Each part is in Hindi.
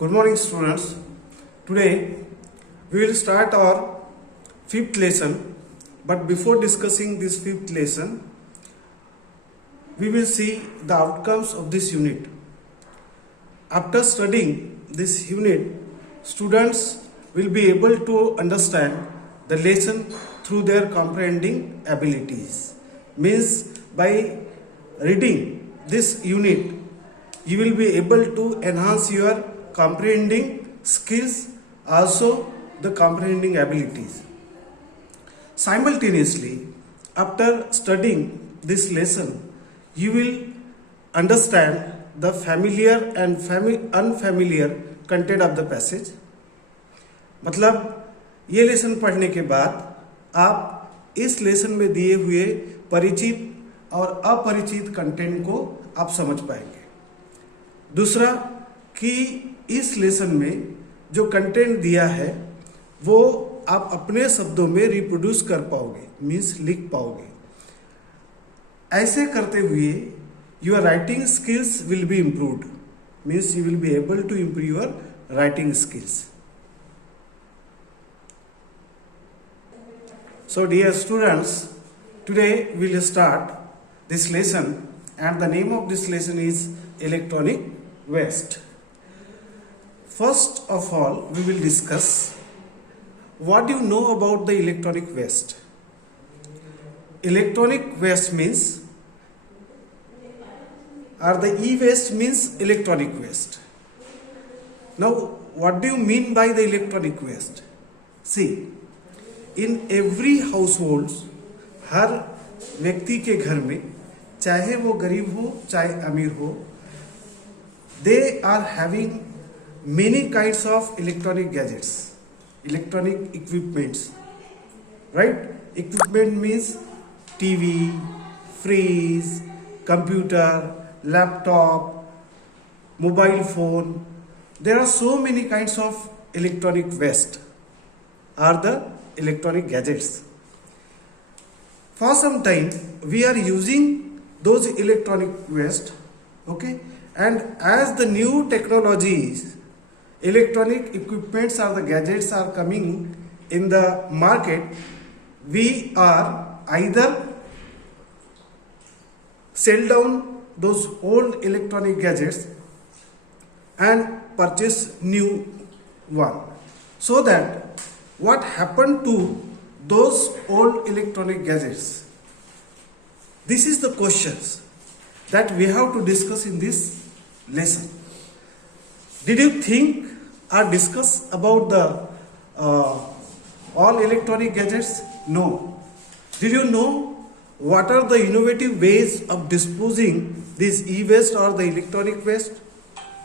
Good morning, students. Today we will start our fifth lesson. But before discussing this fifth lesson, we will see the outcomes of this unit. After studying this unit, students will be able to understand the lesson through their comprehending abilities. Means by reading this unit, you will be able to enhance your comprehending skills, also the comprehending abilities. Simultaneously, after studying this lesson, you will understand the familiar and unfamiliar content of the passage. मतलब ये लेसन पढ़ने के बाद आप इस लेसन में दिए हुए परिचित और अपरिचित कंटेंट को आप समझ पाएंगे। दूसरा कि इस लेसन में जो कंटेंट दिया है वो आप अपने शब्दों में रिप्रोड्यूस कर पाओगे, मीन्स लिख पाओगे। ऐसे करते हुए your writing skills will be improved, means you will be able to improve your writing skills. So dear students, today we will start this lesson and the name of this lesson is electronic waste. First of all, we will discuss what you know about the electronic waste. Electronic waste means, or the e-waste means electronic waste. Now, what do you mean by the electronic waste? See, in every household, हर व्यक्ति के घर में, चाहे वो गरीब हो चाहे अमीर हो, they are having many kinds of electronic gadgets, electronic equipments, right? Equipment means TV, fridge, computer, laptop, mobile phone. There are so many kinds of electronic waste are the electronic gadgets. For some time we are using those electronic waste, okay, and as the new technologies, electronic equipments or the gadgets are coming in the market, we are either sell down those old electronic gadgets and purchase new one, so that what happened to those old electronic gadgets? This is the questions that we have to discuss in this lesson. Did you think or discuss about the all electronic gadgets? No. Did you know what are the innovative ways of disposing this e-waste or the electronic waste?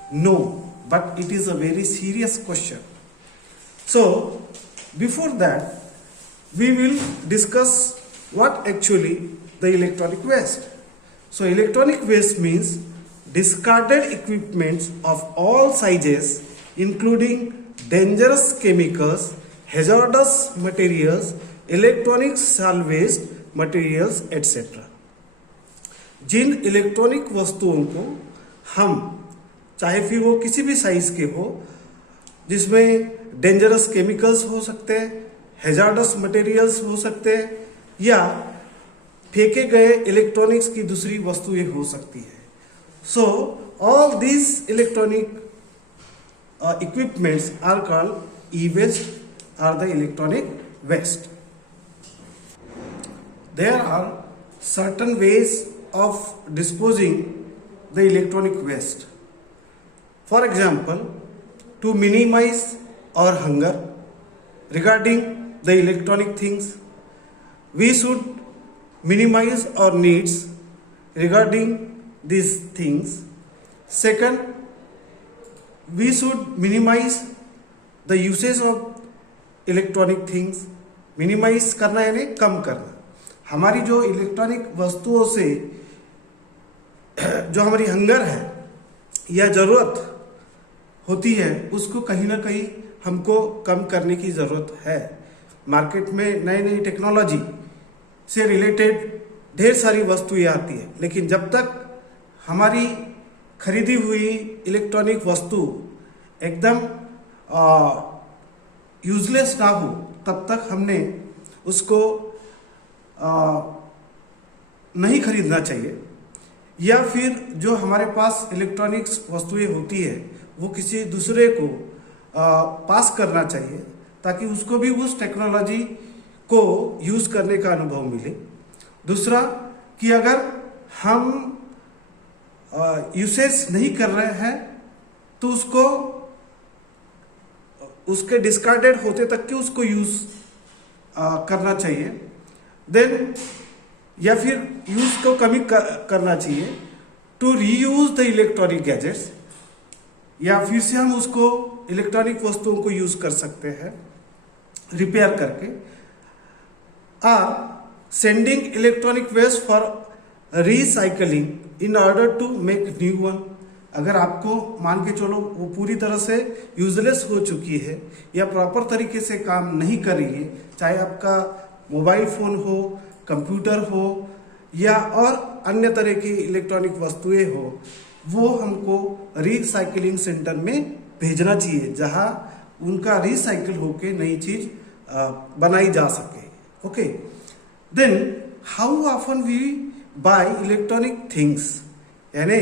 No, but it is a very serious question. So, before that, we will discuss what actually the electronic waste. So electronic waste means discarded equipments of all sizes, including dangerous chemicals, hazardous materials, electronic salvage materials, etc. Jin electronic वस्तुओं को हम, चाहे फिर वो किसी भी साइज के हो, जिसमें डेंजरस केमिकल्स हो सकते हैं, हैजार्डस मटेरियल्स हो सकते हैं, या फेंके गए इलेक्ट्रॉनिक्स की दूसरी वस्तुएं हो सकती है. So all these electronic equipments are called e waste or the electronic waste. There are certain ways of disposing the electronic waste. For example, to minimize our hunger regarding the electronic things, we should minimize our needs regarding these things. Second, we should minimize the usage of electronic things. minimize करना यानी कम करना. हमारी जो इलेक्ट्रॉनिक वस्तुओं से जो हमारी हंगर है या जरूरत होती है, उसको कहीं ना कहीं हमको कम करने की ज़रूरत है. मार्केट में नई नई टेक्नोलॉजी से रिलेटेड ढेर सारी वस्तुएं आती है, लेकिन जब तक हमारी खरीदी हुई इलेक्ट्रॉनिक वस्तु एकदम यूजलेस ना हो तब तक हमने उसको नहीं खरीदना चाहिए। या फिर जो हमारे पास इलेक्ट्रॉनिक्स वस्तुएं होती है वो किसी दूसरे को पास करना चाहिए ताकि उसको भी उस टेक्नोलॉजी को यूज करने का अनुभव मिले। दूसरा कि अगर हम यूसेज नहीं कर रहे हैं तो उसको उसके डिस्कार्डेड होते तक के उसको यूज करना चाहिए। देन या फिर यूज को कमी करना चाहिए। To reuse the electronic gadgets, या फिर से हम उसको इलेक्ट्रॉनिक वस्तुओं को यूज कर सकते हैं रिपेयर करके। Or sending electronic waste for recycling in order to make new one. अगर आपको मान के चलो वो पूरी तरह से यूजलेस हो चुकी है या प्रॉपर तरीके से काम नहीं कर रही है, चाहे आपका मोबाइल फोन हो, कंप्यूटर हो या और अन्य तरह की इलेक्ट्रॉनिक वस्तुएं हो, वो हमको रिसाइकलिंग सेंटर में भेजना चाहिए जहां उनका रिसाइकिल होके नई चीज बनाई जा सके। Okay, then how often we buy electronic things, यानी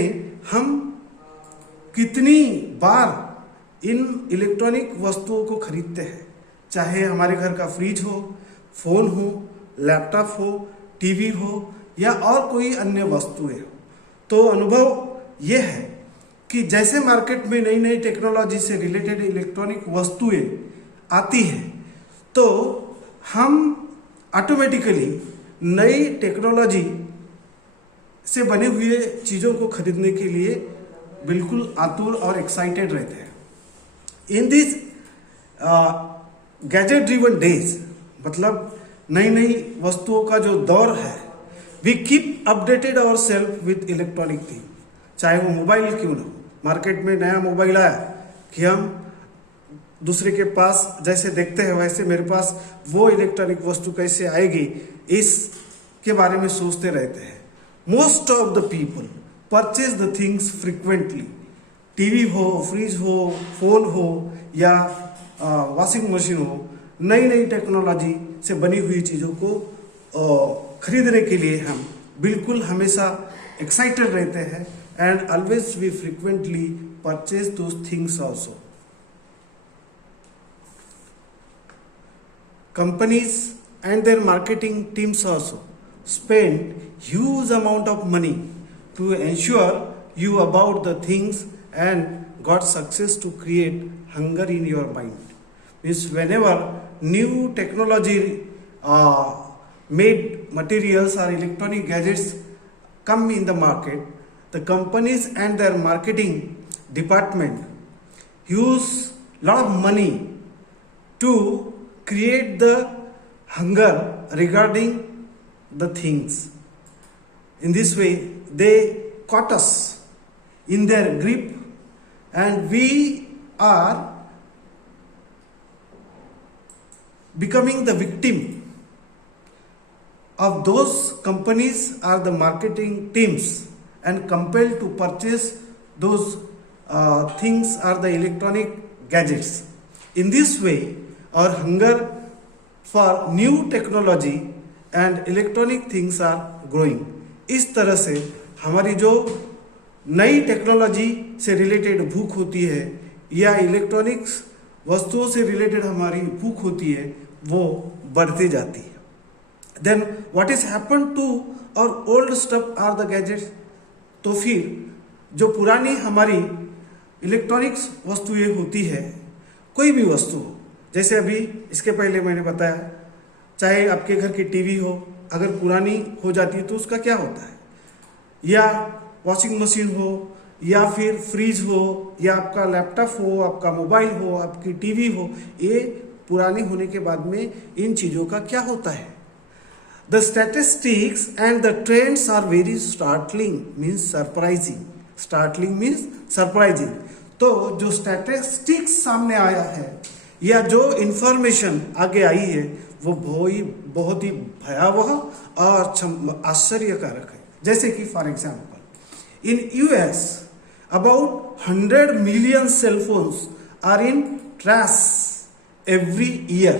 हम कितनी बार इन इलेक्ट्रॉनिक वस्तुओं को खरीदते हैं। चाहे हमारे घर का फ्रिज हो, फोन हो, लैपटॉप हो, टीवी हो या और कोई अन्य वस्तुएं हो, तो अनुभव यह है कि जैसे मार्केट में नई नई टेक्नोलॉजी से रिलेटेड इलेक्ट्रॉनिक वस्तुएं आती है तो हम ऑटोमेटिकली नई टेक्नोलॉजी से बने हुए चीज़ों को खरीदने के लिए बिल्कुल आतुर और एक्साइटेड रहते हैं। In this gadget driven days, मतलब नई नई वस्तुओं का जो दौर है, we keep updated our self with electronic thing. चाहे वो मोबाइल क्यों ना हो, मार्केट में नया मोबाइल आया कि हम दूसरे के पास जैसे देखते हैं वैसे मेरे पास वो इलेक्ट्रॉनिक वस्तु कैसे आएगी, इसके बारे में सोचते रहते हैं। Most of the people purchase the things frequently. TV हो, फ्रिज हो, फोन हो या वॉशिंग मशीन हो, नई नई टेक्नोलॉजी से बनी हुई चीज़ों को खरीदने के लिए हम बिल्कुल हमेशा एक्साइटेड रहते हैं and always we frequently purchase those things also. Companies and their marketing teams also spend huge amount of money to ensure you about the things and got success to create hunger in your mind. Means whenever new technology made materials or electronic gadgets come in the market, the companies and their marketing department use lot of money to create the hunger regarding the things. In this way, they caught us in their grip and we are becoming the victim of those companies or the marketing teams and compelled to purchase those things or the electronic gadgets. In this way, our hunger for new technology and electronic things are growing. इस तरह से हमारी जो नई टेक्नोलॉजी से रिलेटेड भूख होती है या इलेक्ट्रॉनिक्स वस्तुओं से रिलेटेड हमारी भूख होती है वो बढ़ती जाती है। Then what is happen to our old stuff or the gadgets. तो फिर जो पुरानी हमारी इलेक्ट्रॉनिक्स वस्तुएं होती है, कोई भी वस्तु हो, जैसे अभी इसके पहले मैंने बताया, चाहे आपके घर की टीवी हो, अगर पुरानी हो जाती है तो उसका क्या होता है, या वॉशिंग मशीन हो या फिर फ्रिज हो या आपका लैपटॉप हो, आपका मोबाइल हो, आपकी टीवी हो, ये पुरानी होने के बाद में इन चीज़ों का क्या होता है। The statistics and the trends are very startling means surprising. Startling means surprising. तो जो स्टैटिस्टिक्स सामने आया है या जो इंफॉर्मेशन आगे आई है वो बहुत ही भयावह और आश्चर्यकारक है। जैसे कि for example in US about 100 million cell phones are in trash every year.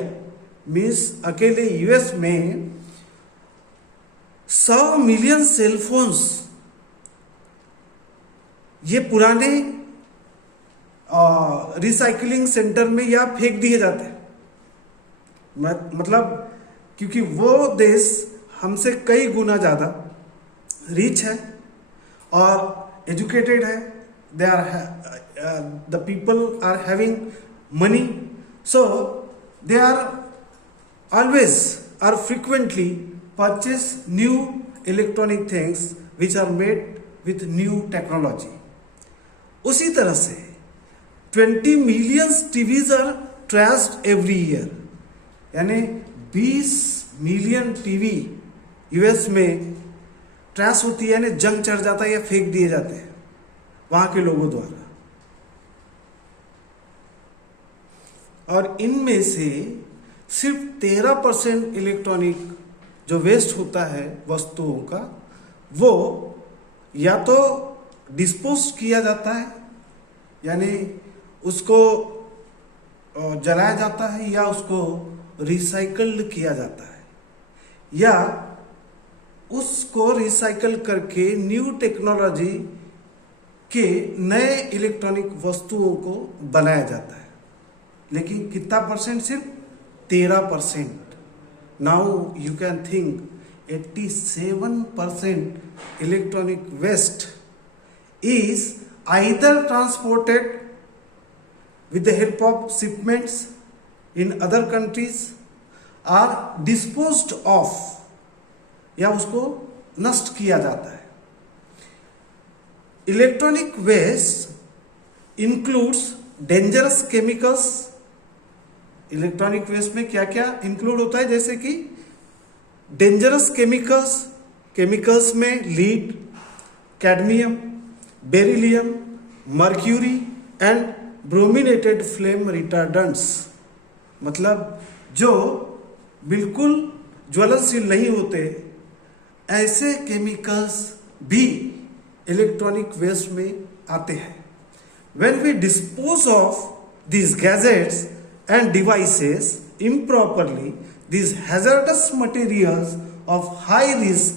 Means अकेले यूएस में 100 मिलियन सेलफोन्स ये पुराने रिसाइकलिंग सेंटर में या फेंक दिए जाते हैं। मतलब क्योंकि वो देश हमसे कई गुना ज़्यादा रिच है और एजुकेटेड है, they are the people are having money, so they are always are frequently purchase new electronic things which are made with new technology. उसी तरह से 20 million TVs are trashed every year, यानी 20 मिलियन टीवी यूएस में ट्रैश होती है, यानी जंग चढ़ जाता है या फेंक दिए जाते हैं वहां के लोगों द्वारा। और इनमें से सिर्फ 13% इलेक्ट्रॉनिक जो वेस्ट होता है वस्तुओं का, वो या तो डिस्पोज किया जाता है, यानी उसको जलाया जाता है, या उसको रिसाइकल्ड किया जाता है, या उसको रिसाइकल करके न्यू टेक्नोलॉजी के नए इलेक्ट्रॉनिक वस्तुओं को बनाया जाता है। लेकिन कितना परसेंट? सिर्फ 13%। Now you can think 87% electronic waste is either transported with the help of shipments in other countries or disposed of, या उसको नष्ट किया जाता है। Electronic waste includes dangerous chemicals. Electronic waste में क्या क्या इंक्लूड होता है? जैसे कि डेंजरस केमिकल्स, केमिकल्स में lead, cadmium, beryllium, mercury and brominated flame retardants. मतलब जो बिल्कुल ज्वलनशील नहीं होते ऐसे केमिकल्स भी इलेक्ट्रॉनिक वेस्ट में आते हैं। When we dispose of these gadgets and devices improperly, these hazardous materials of high risk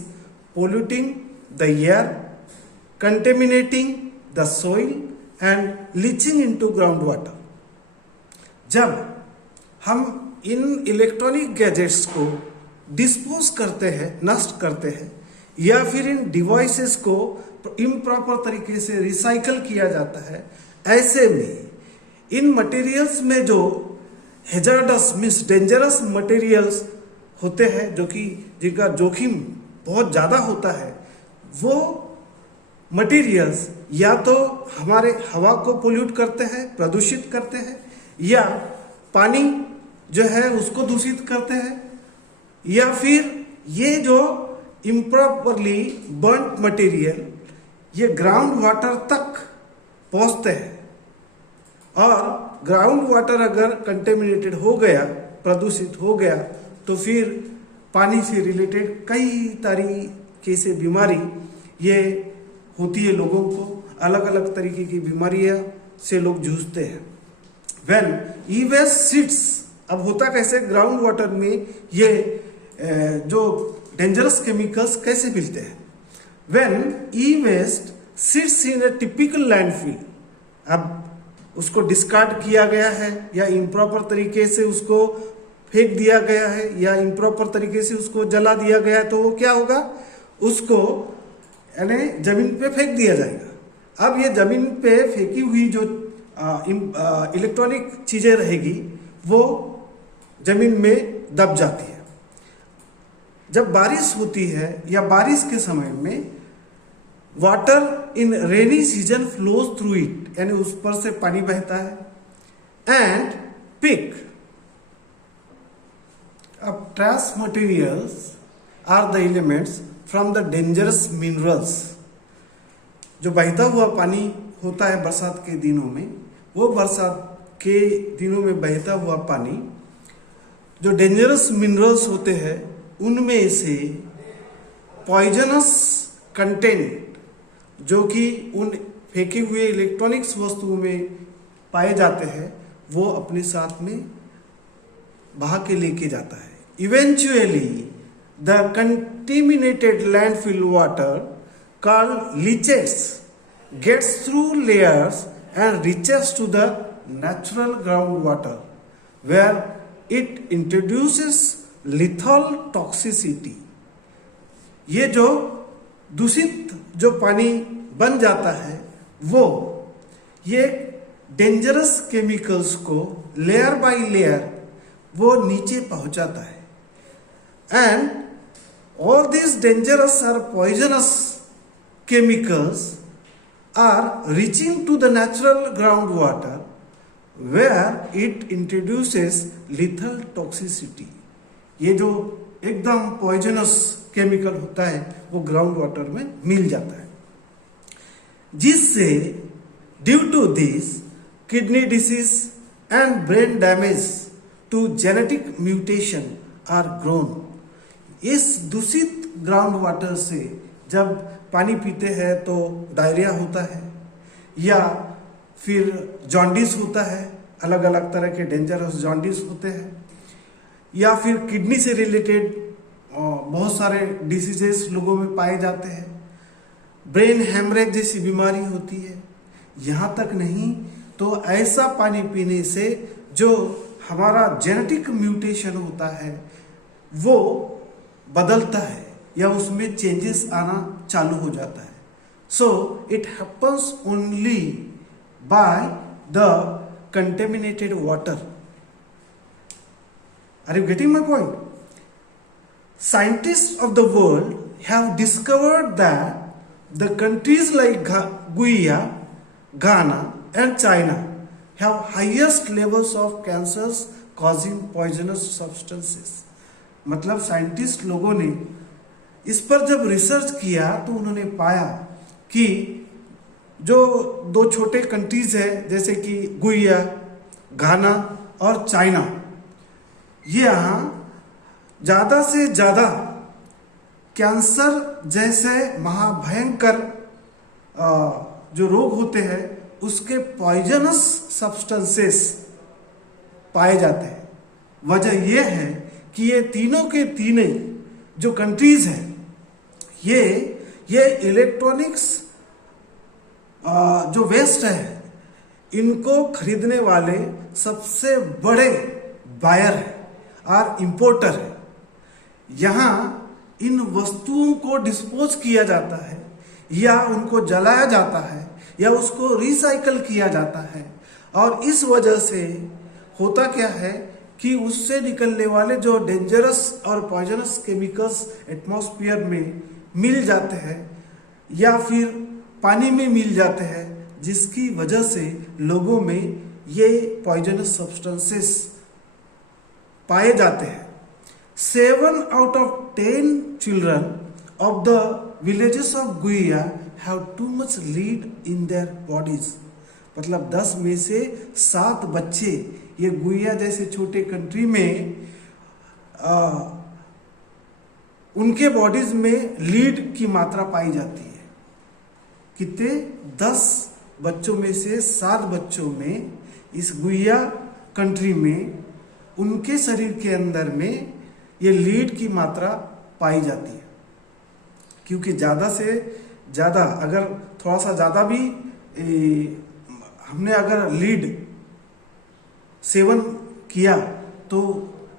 polluting the air, contaminating the soil and leaching into groundwater। जब हम इन इलेक्ट्रॉनिक गैजेट्स को डिस्पोज करते हैं, नष्ट करते हैं, या फिर इन डिवाइसेस को इम्प्रॉपर तरीके से रिसाइकल किया जाता है, ऐसे में इन मटेरियल्स में जो हैजार्डस मीन्स डेंजरस मटेरियल्स होते हैं, जो कि जिनका जोखिम बहुत ज़्यादा होता है, वो मटेरियल्स या तो हमारे हवा को पोल्यूट करते हैं, प्रदूषित करते हैं, या पानी जो है उसको दूषित करते हैं, या फिर ये जो इम्प्रॉपरली बर्न्ड मटेरियल ये ग्राउंड वाटर तक पहुंचते हैं। और ग्राउंड वाटर अगर कंटेमिनेटेड हो गया, प्रदूषित हो गया, तो फिर पानी से रिलेटेड कई तरीके से बीमारी ये होती है। लोगों को अलग अलग तरीके की बीमारियां से लोग जूझते हैं। व्हेन ई वेस्ट सिट्स, अब होता कैसे, ग्राउंड वाटर में ये जो डेंजरस केमिकल्स कैसे मिलते हैं? When e waste sits in a typical landfill, अब उसको डिस्कार्ड किया गया है या इम्प्रॉपर तरीके से उसको फेंक दिया गया है या इम्प्रॉपर तरीके से उसको जला दिया गया है, तो वो क्या होगा, उसको यानी जमीन पे फेंक दिया जाएगा। अब ये जमीन पे फेंकी हुई जो इलेक्ट्रॉनिक चीजें रहेगी वो जमीन में दब जाती है। जब बारिश होती है या बारिश के समय में water in rainy season flows through it, यानी उस पर से पानी बहता है। एंड पिक अब trash materials are the elements from the dangerous minerals. जो बहता हुआ पानी होता है बरसात के दिनों में, वो बरसात के दिनों में बहता हुआ पानी जो डेंजरस मिनरल्स होते हैं उनमें से पॉइजनस कंटेंट जो कि उन फेंके हुए इलेक्ट्रॉनिक्स वस्तुओं में पाए जाते हैं वो अपने साथ में बहा के लेके जाता है. Eventually the contaminated landfill water called leachate gets through layers and reaches to the natural groundwater where it introduces lethal toxicity. ये जो दूषित जो पानी बन जाता है वो ये डेंजरस केमिकल्स को लेयर बाय लेयर वो नीचे पहुंचाता है. एंड ऑल दिस डेंजरस और poisonous chemicals are reaching to the natural groundwater where it introduces lethal toxicity. ये जो एकदम पॉइजनस केमिकल होता है वो ग्राउंड वाटर में मिल जाता है, जिससे due to this kidney disease and brain damage to genetic mutation are grown. इस दूषित ग्राउंड वाटर से जब पानी पीते हैं तो डायरिया होता है या फिर जॉन्डिस होता है, अलग अलग तरह के डेंजरस जॉन्डिस होते हैं, या फिर किडनी से रिलेटेड बहुत सारे डिसीजेस लोगों में पाए जाते हैं, ब्रेन हेमरेज जैसी बीमारी होती है. यहाँ तक नहीं तो ऐसा पानी पीने से जो हमारा जेनेटिक म्यूटेशन होता है वो बदलता है या उसमें चेंजेस आना चालू हो जाता है. So it happens only by the contaminated water. Are you getting my point? Scientists of the world have discovered that the countries like Guyana, Ghana and China have highest levels of cancers causing poisonous substances. मतलब साइंटिस्ट लोगों ने इस पर जब रिसर्च किया तो उन्होंने पाया कि जो दो छोटे कंट्रीज है जैसे कि गुइया, घाना और चाइना, ये यहाँ ज़्यादा से ज़्यादा कैंसर जैसे महाभयंकर जो रोग होते हैं उसके पॉइजनस सब्सटेंसेस पाए जाते हैं. वजह यह है कि ये तीनों के तीनों जो कंट्रीज हैं ये इलेक्ट्रॉनिक्स जो वेस्ट है इनको खरीदने वाले सबसे बड़े बायर है और इंपोर्टर है. यहाँ इन वस्तुओं को डिस्पोज किया जाता है या उनको जलाया जाता है या उसको रिसाइकल किया जाता है, और इस वजह से होता क्या है कि उससे निकलने वाले जो डेंजरस और पॉइजनस केमिकल्स एटमॉस्फेयर में मिल जाते हैं या फिर पानी में मिल जाते हैं, जिसकी वजह से लोगों में ये पॉइजनस सब्सटेंसेस पाए जाते हैं. 7 out of 10 children of the villages of Guia have too much lead in their bodies. मतलब 10 में से 7 बच्चे ये गुइया जैसे छोटे कंट्री में उनके बॉडीज में लीड की मात्रा पाई जाती है. कितने? 10 बच्चों में से 7 बच्चों में इस गुइया कंट्री में उनके शरीर के अंदर में ये लीड की मात्रा पाई जाती है. क्योंकि ज़्यादा से ज़्यादा अगर थोड़ा सा ज़्यादा भी हमने अगर लीड सेवन किया तो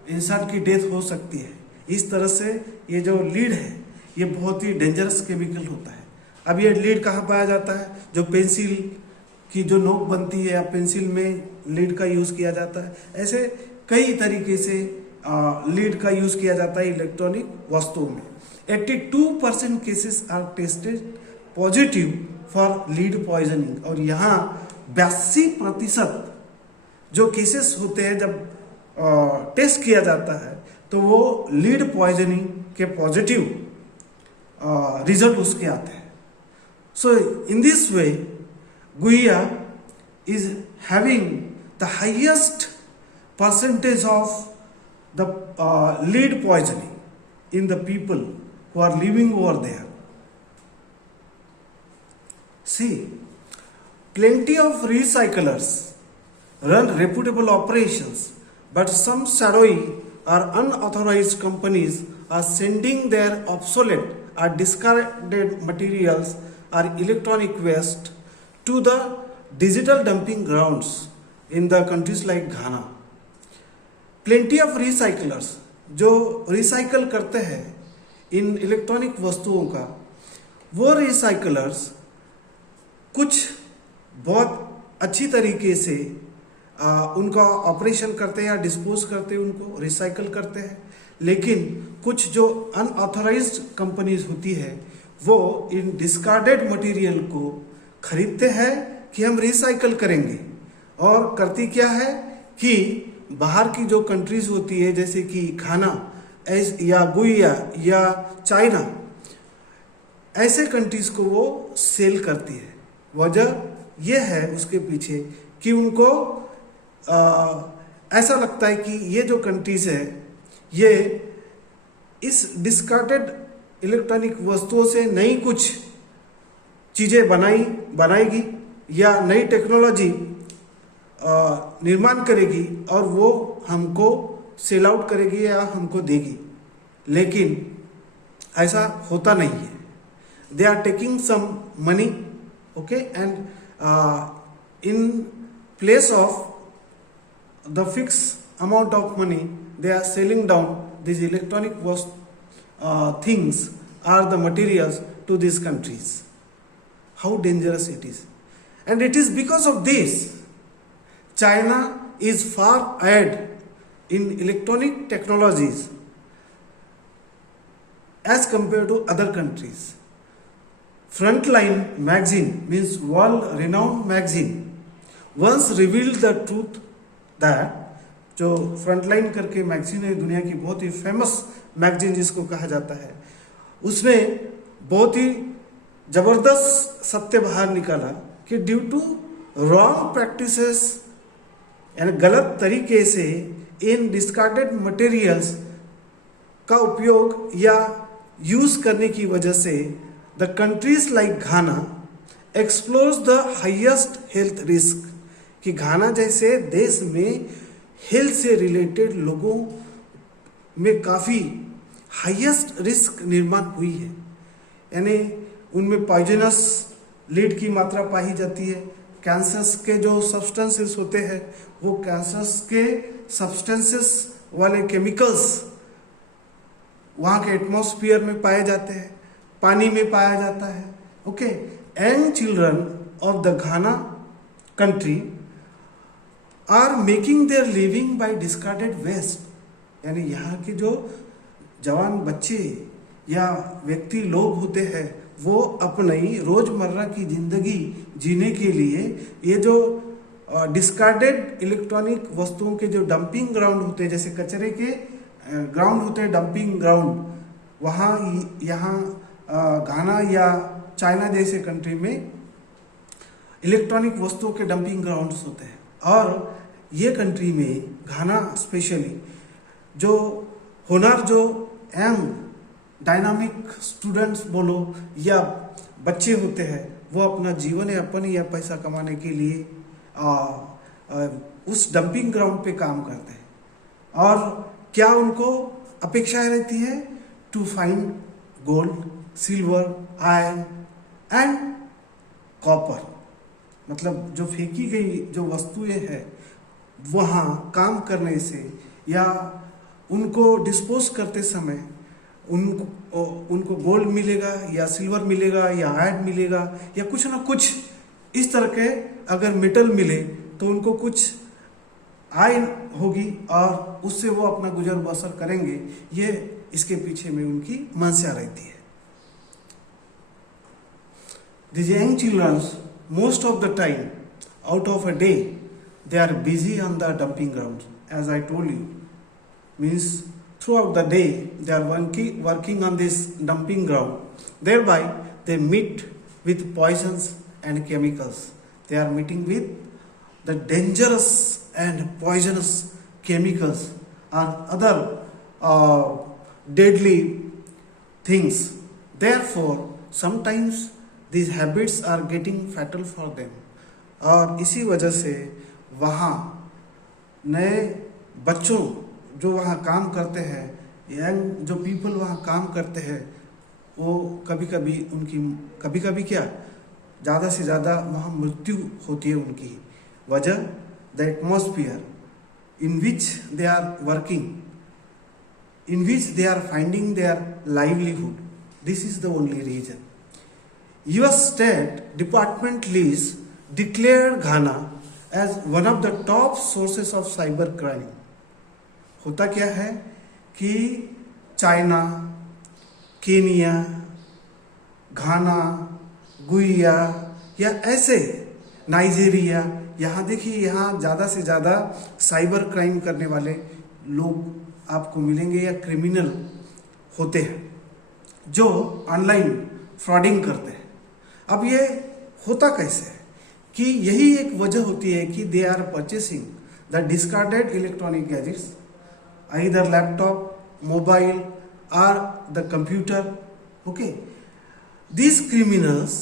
इंसान की डेथ हो सकती है. इस तरह से ये जो लीड है ये बहुत ही डेंजरस केमिकल होता है. अब ये लीड कहाँ पाया जाता है? जो पेंसिल की जो नोक बनती है या पेंसिल में लीड का यूज़ किया जाता है, ऐसे कई तरीके से लीड का यूज़ किया जाता है इलेक्ट्रॉनिक वस्तुओं में. 82% cases are tested positive for lead poisoning. और यहाँ 82% जो केसेस होते हैं जब टेस्ट किया जाता है तो वो लीड पॉइजनिंग के पॉजिटिव रिजल्ट उसके आते हैं. So in this way Guiyu is having the highest percentage of the lead poisoning in the people who are living over there. See, plenty of recyclers run reputable operations, but some shadowy or unauthorized companies are sending their obsolete or discarded materials or electronic waste to the digital dumping grounds in the countries like Ghana. Plenty of recyclers जो रिसाइकल करते हैं इन इलेक्ट्रॉनिक वस्तुओं का, वो रिसाइकलर्स कुछ बहुत अच्छी तरीके से उनका ऑपरेशन करते हैं या डिस्पोज करते हैं, उनको रिसाइकल करते हैं, लेकिन कुछ जो अनऑथराइज्ड कंपनीज होती है वो इन डिस्कार्डेड मटेरियल को खरीदते हैं कि हम रिसाइकल करेंगे, और करती क्या है कि बाहर की जो कंट्रीज होती है जैसे कि घाना या गुइया या चाइना, ऐसे कंट्रीज को वो सेल करती है। वजह यह है उसके पीछे कि उनको ऐसा लगता है कि ये जो कंट्रीज है ये इस डिस्कार्डेड इलेक्ट्रॉनिक वस्तुओं से नई कुछ चीज़ें बनाएगी या नई टेक्नोलॉजी निर्माण करेगी और वो हमको सेल आउट करेगी या हमको देगी, लेकिन ऐसा होता नहीं है। They are taking some money, okay, and in place of the fix amount of money they are selling down these electronic things or the materials to these countries. How dangerous it is. And it is because of this China is far ahead in electronic technologies as compared to other countries. Frontline magazine, means world renowned magazine, once revealed the truth that जो फ्रंटलाइन करके मैगजीन है, दुनिया की बहुत ही फेमस मैगजीन जिसको कहा जाता है, उसने बहुत ही जबरदस्त सत्य बाहर निकाला कि ड्यू टू रॉन्ग प्रैक्टिसेस यानी गलत तरीके से इन डिस्कार्डेड मटेरियल्स का उपयोग या यूज करने की वजह से the countries like Ghana explores the highest health risk, कि घाना जैसे देश में हेल्थ से रिलेटेड लोगों में काफ़ी हाईएस्ट रिस्क निर्माण हुई है, यानी उनमें पॉइजनस लीड की मात्रा पाई जाती है। कैंसर्स के जो सब्सटेंसेस होते हैं वो कैंसर्स के सब्सटेंसेस वाले केमिकल्स वहाँ के एटमॉस्फेयर में पाए जाते हैं, पानी में पाया जाता है। Okay, young children of the Ghana country are making their living by discarded waste, यानी यहाँ के जो जवान बच्चे या व्यक्ति लोग होते हैं वो अपनी रोजमर्रा की जिंदगी जीने के लिए ये जो डिस्कार्डेड इलेक्ट्रॉनिक वस्तुओं के जो डंपिंग ग्राउंड होते हैं, जैसे कचरे के ग्राउंड होते हैं डंपिंग ग्राउंड, वहाँ यहाँ घाना या चाइना जैसे कंट्री में इलेक्ट्रॉनिक वस्तुओं के डंपिंग ग्राउंड्स होते हैं। और ये कंट्री में घाना स्पेशली जो हुनर जो यंग डायनामिक स्टूडेंट्स बोलो या बच्चे होते हैं वो अपना जीवन यापन या पैसा कमाने के लिए उस डंपिंग ग्राउंड पे काम करते हैं। और क्या उनको अपेक्षाएं रहती है? To find gold, silver, iron and copper, मतलब जो फेंकी गई जो वस्तुएं हैं वहाँ काम करने से या उनको डिस्पोज करते समय उनको गोल्ड मिलेगा या सिल्वर मिलेगा या आयरन मिलेगा या कुछ ना कुछ इस तरह के अगर मेटल मिले तो उनको कुछ आय होगी और उससे वो अपना गुजर बसर करेंगे। ये इसके पीछे में उनकी मंशा रहती है। These young children most of the time out of a day they are busy on the dumping grounds, as I told you, means throughout the day they are working on this dumping ground, thereby they meet with poisons and chemicals. They are meeting with the dangerous and poisonous chemicals and other deadly things. Therefore sometimes these habits are getting fatal for them, और इसी वजह से वहाँ नए बच्चों जो वहाँ काम करते हैं, यंग जो पीपल वहाँ काम करते हैं, वो कभी कभी क्या ज़्यादा से ज़्यादा वहाँ मृत्यु होती है उनकी। वजह the atmosphere in which they are working, in which they are finding their livelihood, this is the only reason. US State Department Police declared Ghana as one of the top sources of cyber crime। होता क्या है कि चाइना, केनिया, घाना, गुइया या ऐसे नाइजीरिया, यहाँ देखिए यहाँ ज़्यादा से ज़्यादा साइबर क्राइम करने वाले लोग आपको मिलेंगे या क्रिमिनल होते हैं जो ऑनलाइन फ्रॉडिंग करते हैं। अब ये होता कैसे है कि यही एक वजह होती है कि they are purchasing the discarded electronic gadgets, either laptop, mobile or the computer, okay? These criminals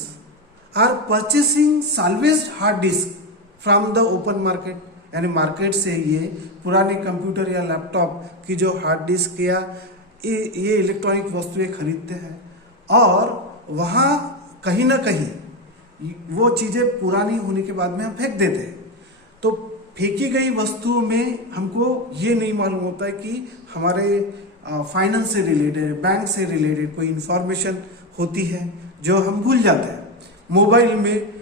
are purchasing salvaged hard disk from the open market, यानी मार्केट से ये पुराने कंप्यूटर या लैपटॉप की जो हार्ड डिस्क या ये इलेक्ट्रॉनिक वस्तुएं खरीदते हैं और वहाँ कहीं ना कहीं वो चीज़ें पुरानी होने के बाद में हम फेंक देते हैं। तो फेंकी गई वस्तुओं में हमको ये नहीं मालूम होता है कि हमारे फाइनेंस से रिलेटेड, बैंक से रिलेटेड कोई इंफॉर्मेशन होती है जो हम भूल जाते हैं। मोबाइल में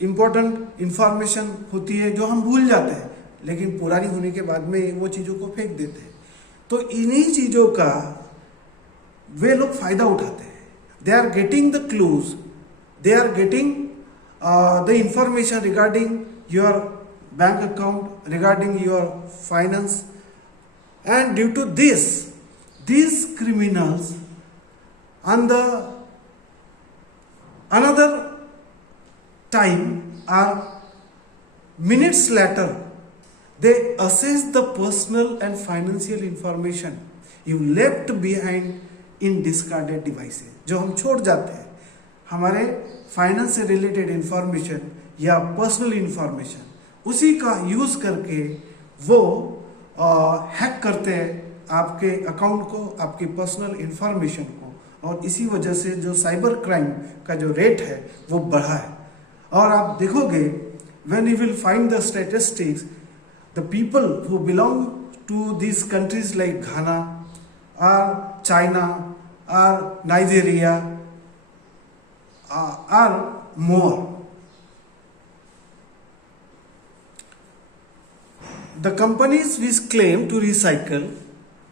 इम्पोर्टेंट इंफॉर्मेशन होती है जो हम भूल जाते हैं, लेकिन पुरानी होने के बाद में वो चीज़ों को फेंक देते हैं। तो इन्हीं चीज़ों का वे लोग फायदा उठाते हैं। They are getting the clues, they are getting the information regarding your bank account, regarding your finance, and due to this, these criminals on the another time or minutes later, they assess the personal and financial information you left behind in discarded devices। जो हम छोड़ जाते हैं हमारे फाइनेंस से रिलेटेड इंफॉर्मेशन या पर्सनल इंफॉर्मेशन, उसी का यूज़ करके वो हैक करते हैं आपके अकाउंट को, आपकी पर्सनल इंफॉर्मेशन को, और इसी वजह से जो साइबर क्राइम का जो रेट है वो बढ़ा है। और आप देखोगे when you will find the statistics, the people who belong to this countries like Ghana और चाइना और Nigeria are more. The companies which claim to recycle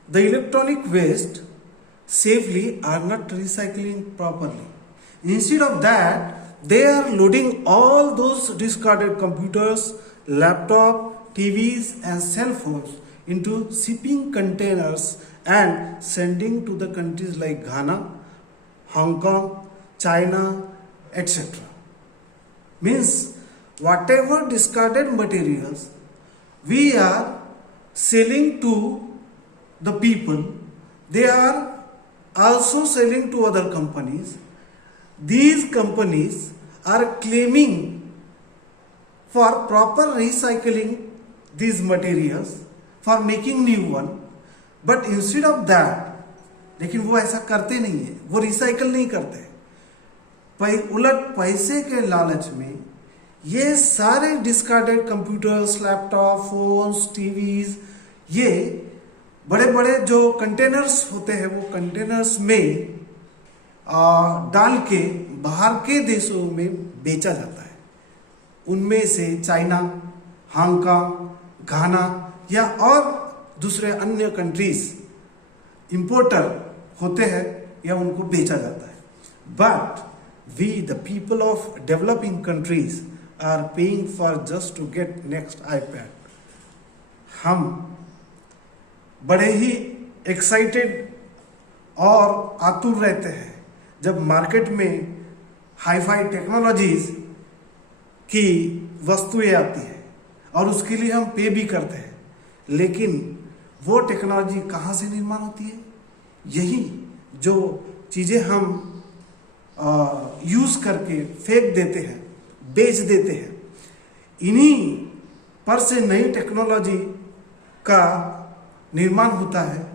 the electronic waste safely are not recycling properly. Instead of that, they are loading all those discarded computers, laptop, TVs and cell phones into shipping containers and sending to the countries like Ghana, Hong Kong, China, etc. Means whatever discarded materials we are selling to the people, they are also selling to other companies. These companies are claiming for proper recycling these materials for making new one, but instead of that, लेकिन वो ऐसा करते नहीं है, वो रिसाइकल नहीं करते। उलट पैसे के लालच में ये सारे discarded computers, laptop, phones, TVs, ये बड़े बड़े जो कंटेनर्स होते हैं वो कंटेनर्स में डाल के बाहर के देशों में बेचा जाता है। उनमें से चाइना, हांगकांग, घाना या और दूसरे अन्य कंट्रीज इंपोर्टर होते हैं या उनको बेचा जाता है। But we the people of developing countries are paying for just to get next iPad। हम बड़े ही एक्साइटेड और आतुर रहते हैं जब मार्केट में हाई-फाई टेक्नोलॉजीज की वस्तुएं आती है और उसके लिए हम पे भी करते हैं, लेकिन वो टेक्नोलॉजी कहाँ से निर्माण होती है? यही जो चीज़ें हम यूज़ करके फेंक देते हैं, बेच देते हैं, इन्हीं पर से नई टेक्नोलॉजी का निर्माण होता है,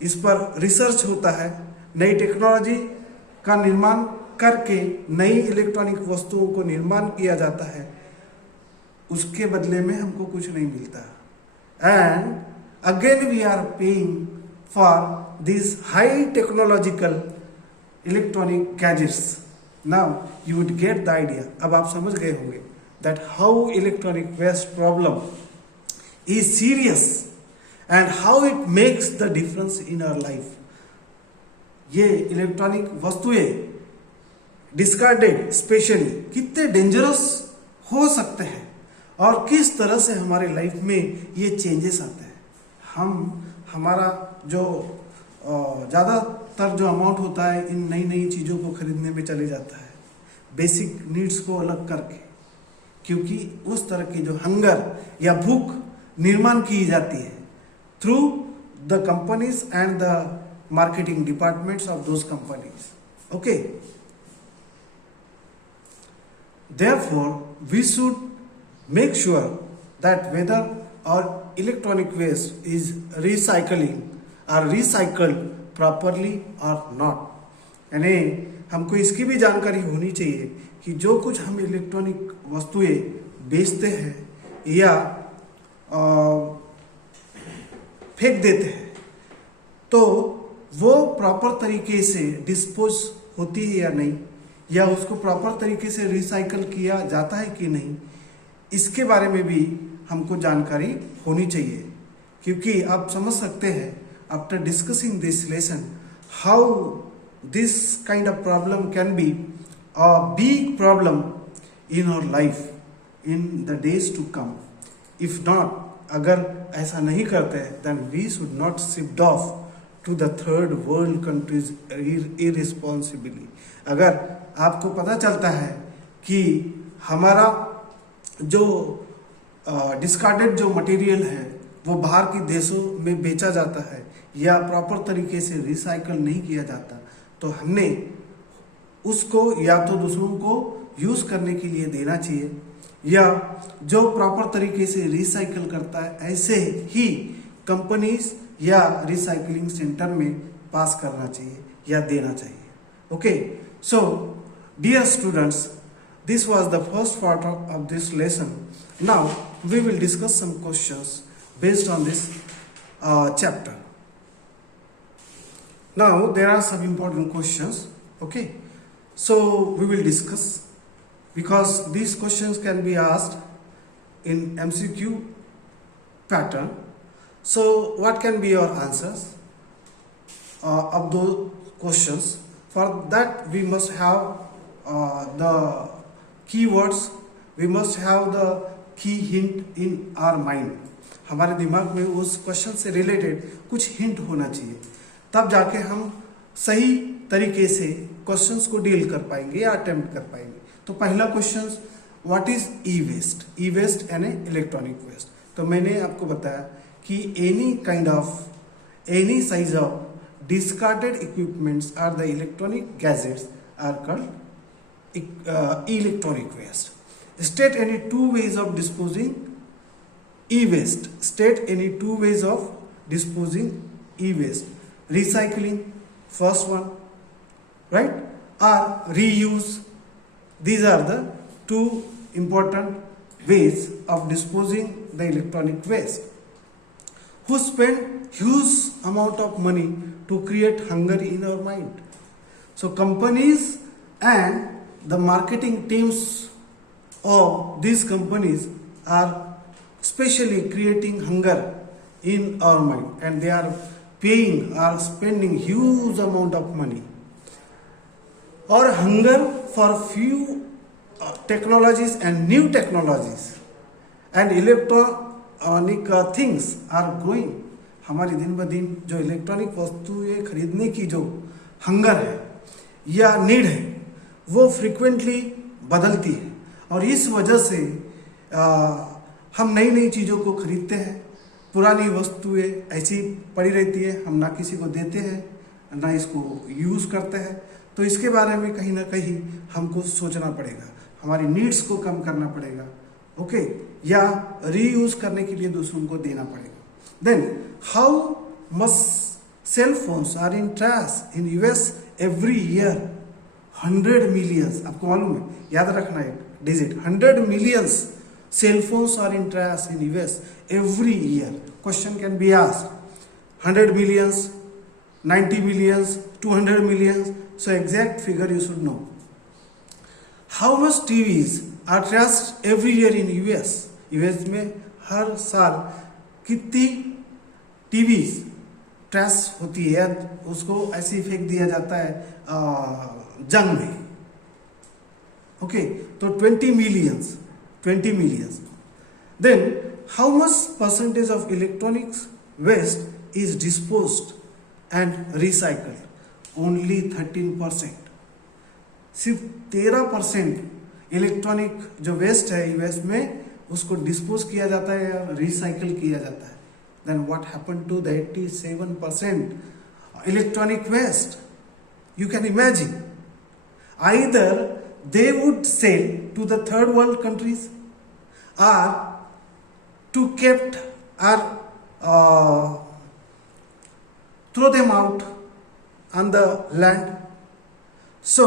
इस पर रिसर्च होता है, नई टेक्नोलॉजी का निर्माण करके नई इलेक्ट्रॉनिक वस्तुओं को निर्माण किया जाता है, उसके बदले में हमको कुछ नहीं मिलता। And again we are paying for this high technological electronic gadgets. Now you would get the idea, अब आप समझ गए होंगे that how electronic waste problem is serious and how it makes the difference in our life। ये इलेक्ट्रॉनिक वस्तुएं डिस्कार्डेड स्पेशली कितने डेंजरस हो सकते हैं और किस तरह से हमारे लाइफ में ये चेंजेस आते हैं। हमारा जो ज़्यादातर जो अमाउंट होता है इन नई नई चीज़ों को खरीदने में चले जाता है, बेसिक नीड्स को अलग करके, क्योंकि उस तरह की जो हंगर या भूख निर्माण की जाती है through the companies and the marketing departments of those companies. Okay, therefore we should make sure that whether our electronic waste is recycling or recycled properly or not। यानी हमको इसकी भी जानकारी होनी चाहिए कि जो कुछ हम इलेक्ट्रॉनिक वस्तुएं बेचते हैं या फेंक देते हैं तो वो प्रॉपर तरीके से डिस्पोज होती है या नहीं, या उसको प्रॉपर तरीके से रिसाइकल किया जाता है कि नहीं, इसके बारे में भी हमको जानकारी होनी चाहिए। क्योंकि आप समझ सकते हैं after discussing this lesson how this kind of problem can be a big problem in our life in the days to come। if not, अगर ऐसा नहीं करते हैं then we should not shift off to the third world countries irresponsibly। अगर आपको पता चलता है कि हमारा जो डिस्कार्डेड जो मटेरियल है वो बाहर के देशों में बेचा जाता है या प्रॉपर तरीके से रिसाइकल नहीं किया जाता, तो हमने उसको या तो दूसरों को यूज करने के लिए देना चाहिए, या जो प्रॉपर तरीके से रिसाइकल करता है ऐसे ही कंपनीज या रिसाइकलिंग सेंटर में पास करना चाहिए या देना चाहिए। Okay, so dear students, this was the first part of this lesson. Now we will discuss some questions based on this chapter. Now there are some important questions. Okay, so we will discuss, because these questions can be asked in MCQ pattern. So what can be your answers of those questions? For that we must have the keywords, we must have the key hint in our mind। हमारे दिमाग में उस क्वेश्चन से रिलेटेड कुछ हिंट होना चाहिए, तब जाके हम सही तरीके से क्वेश्चंस को डील कर पाएंगे या अटेम्प्ट कर पाएंगे। तो पहला question, what is e waste? E waste यानी इलेक्ट्रॉनिक वेस्ट। तो मैंने आपको बताया कि any kind of any size of discarded equipments are the electronic gadgets are called electronic waste. State any two ways of disposing e waste. State any two ways of disposing e waste. Recycling first one, right, or reuse। These are the two important ways of disposing the electronic waste। Who spend huge amount of money to create hunger in our mind? So companies and the marketing teams of these companies are specially creating hunger in our mind, and they are paying or spending huge amount of money, or hunger for few technologies and new technologies and electronic things are growing। हमारी दिन ब दिन जो इलेक्ट्रॉनिक वस्तुएं खरीदने की जो हंगर है या नीड है वो फ्रीक्वेंटली बदलती है, और इस वजह से हम नई नई चीज़ों को खरीदते हैं। पुरानी वस्तुएं ऐसी पड़ी रहती है, हम ना किसी को देते हैं ना इसको यूज़ करते हैं। तो इसके बारे में कहीं ना कहीं हमको सोचना पड़ेगा, हमारी नीड्स को कम करना पड़ेगा, ओके, या रीयूज करने के लिए दूसरों को देना पड़ेगा। Then how much cell phones are in trash in US every year? 100 millions, आपको मालूम है, याद रखना है digit, 100 millions cell phones are in trash in US every year. Question can be asked, 100 millions, 90 millions, 200 millions. So exact figure you should know. How much TVs are trashed every year in US? US में हर साल कितनी टीवीज ट्रैश होती है, उसको ऐसे ही फेंक दिया जाता है जंग में। ओके, तो 20 millions. Then how much percentage of electronics waste is disposed and recycled? Only 13%। सिर्फ 13% इलेक्ट्रॉनिक जो वेस्ट है यूएस में उसको डिस्पोज किया जाता है या रिसाइकल किया जाता है। Then what happen to the 87% electronic waste? You can imagine, either they would sell to the third world countries or to kept or throw them out on the land. So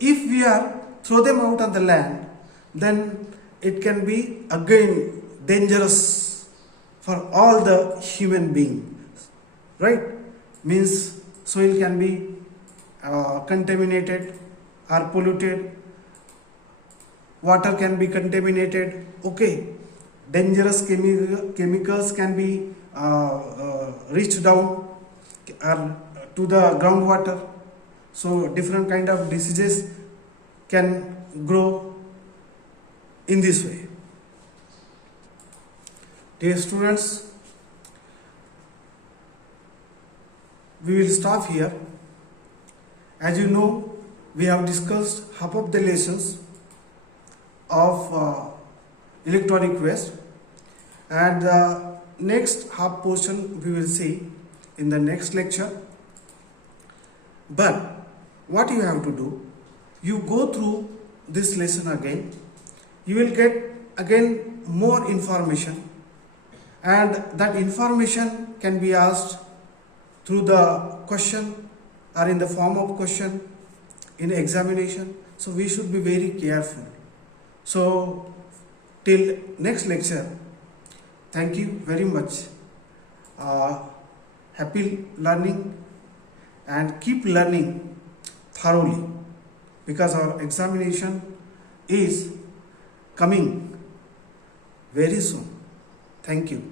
if we are throw them out on the land, then it can be again dangerous for all the human beings, right? Means soil can be contaminated or polluted, water can be contaminated, okay, dangerous chemicals can be reached down to the groundwater, so different kind of diseases can grow in this way. Dear students, we will stop here. As you know, we have discussed half of the lessons of electronic waste, and the next half portion we will see in the next lecture. But what you have to do, you go through this lesson again, you will get again more information, and that information can be asked through the question or in the form of question in examination. So we should be very careful. So till next lecture, thank you very much. Happy learning, and keep learning thoroughly, because our examination is coming very soon. Thank you.